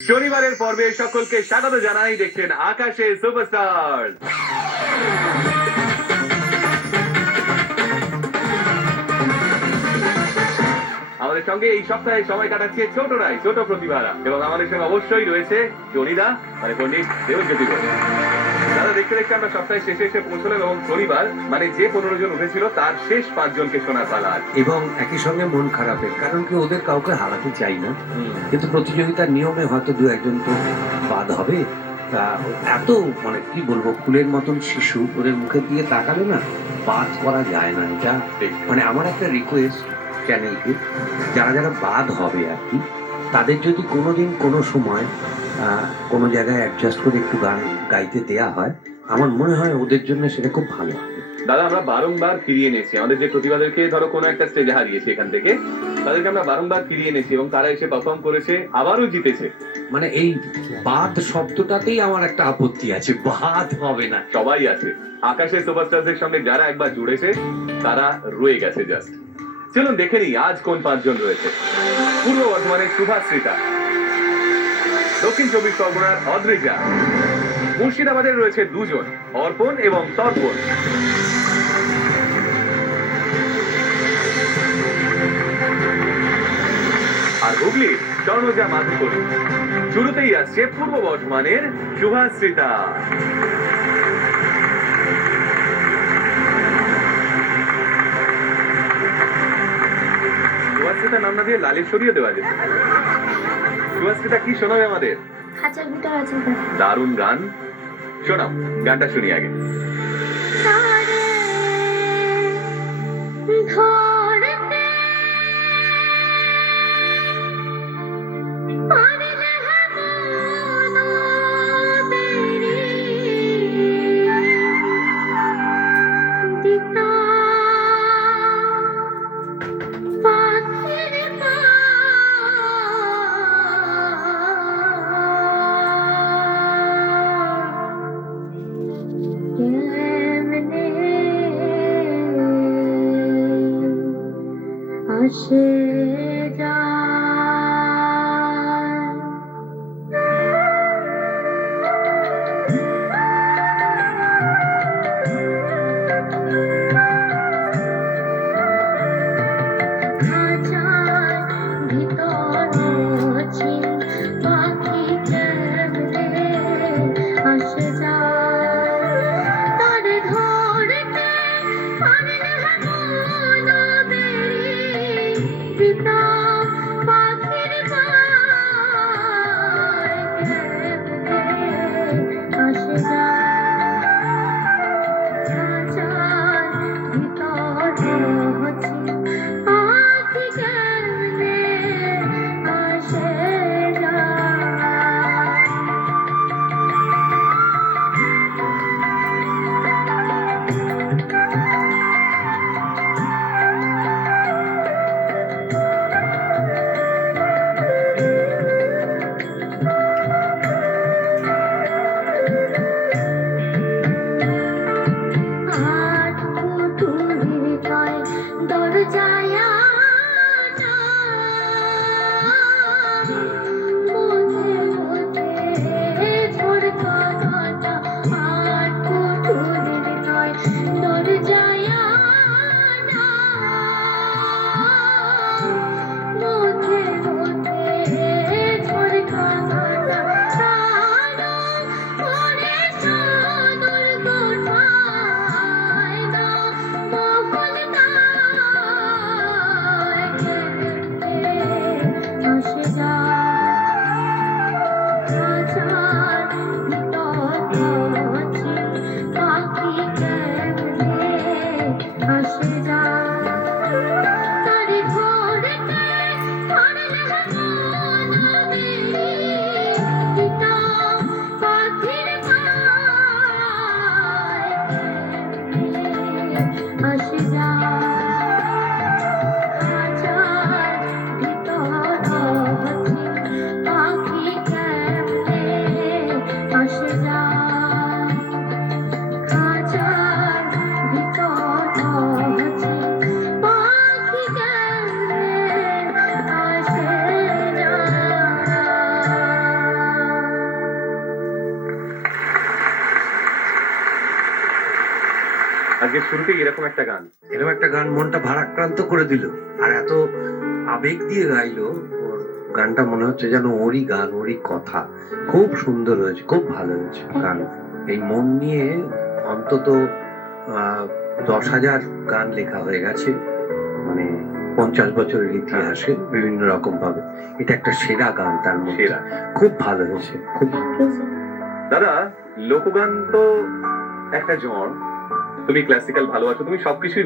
শনিবারের পর্বে সকলকে স্বাগত জানাই। দেখছেন আকাশে সুপারস্টার। আমাদের সঙ্গে এই সপ্তাহে সময় কাটাচ্ছে ছোটরাই, ছোট প্রতিভারা, এবং আমাদের সঙ্গে অবশ্যই রয়েছে জনিদা মানে পণ্ডিত দেবজ্যোতি ঘোষ। দাদা, দেখতে দেখতে আমরা সপ্তাহে শেষে এসে পৌঁছলাম এবং শনিবার মানে যে 15 জন উঠেছিল তার শেষ 5 জনকে শোনার পালা। এবং একই সঙ্গে মন খারাপের, কারণ কি ওদের কাউকে হারাতে চাই না, কিন্তু প্রতিযোগিতার নিয়মে হয়তো দু একজন তো বাদ হবে। তা এত মানে কি বলবো, ফুলের মতন শিশু, ওদের মুখের দিকে তাকালে না বাদ করা যায় না। এটা মানে আমার একটা রিকোয়েস্ট চ্যানেলকে, যারা যারা বাদ হবে আর কি, তাদের যদি কোনোদিন কোনো সময় কোনো জায়গায় অ্যাডজাস্ট করে একটু গান গাইতে দেয়া হয়, আমার মনে হয় ওদের জন্য সেটা খুব ভালো হবে। দাদা, আমরা বারংবার ফিরিয়ে এনেছি আমাদের যে প্রতিভাদেরকে, ধরো কোনো একটা স্টেজে হারিয়েছে এখান থেকে, তাদেরকে আমরা বারংবার ফিরিয়ে এনেছি এবং তারা এসে পারফর্ম করেছে, আবারও জিতেছে। মানে এই বাদ শব্দটাতেই আমার একটা আপত্তি আছে, বাদ হবে না। সবাই আছে আকাশে সুপারস্টারদের সঙ্গে, যারা একবার জুড়েছে তারা রয়ে গেছে জাস্ট। চলুন দেখে নিই আজ কোন 5 জন রয়েছে। পূর্ব বর্ধমানের শুভাশ্রিতা, দক্ষিণ 24 পরগনার অদ্রিজা, মুর্শিদাবাদের রয়েছে 2 জন, অর্পণ এবং তর্পণ। আর হুগলি স্বর্ণজা মাধুকরী। শুরুতেই আসছে পূর্ব বর্ধমানের শুভাশ্রিতা। শুভাশ্রিতা নাম না দিয়ে লালেশ্বরীও দেওয়া যেত। শুভাশ্রিতা কি শোনাবে আমাদের? খাঁচার ভিতর আছে। দারুণ গান, শোনাও, গানটা শুনি আগে। আজকে শুরুতেই এরকম একটা গান। এরকম একটা গান মনটা ভারাক্রান্ত করে দিল, আর এত আবেগ দিয়ে গাইলো, ওর গানটা মনে হচ্ছে যেন ওরই গান, ওরই কথা। খুব সুন্দর হয়েছে, খুব ভালো হয়েছে গান। এই মন নিয়ে অন্তত 10,000 গান লেখা হয়ে গেছে, মানে 50 বছরের ইতিহাসে বিভিন্ন রকম ভাবে। এটা একটা সেরা গান তার মধ্যে। সেরা। খুব ভালো হয়েছে, খুব দাদা, লোকগান তো একটা জন, তুমি ক্লাসিক্যাল ভালোবাসো, তুমি সবকিছুই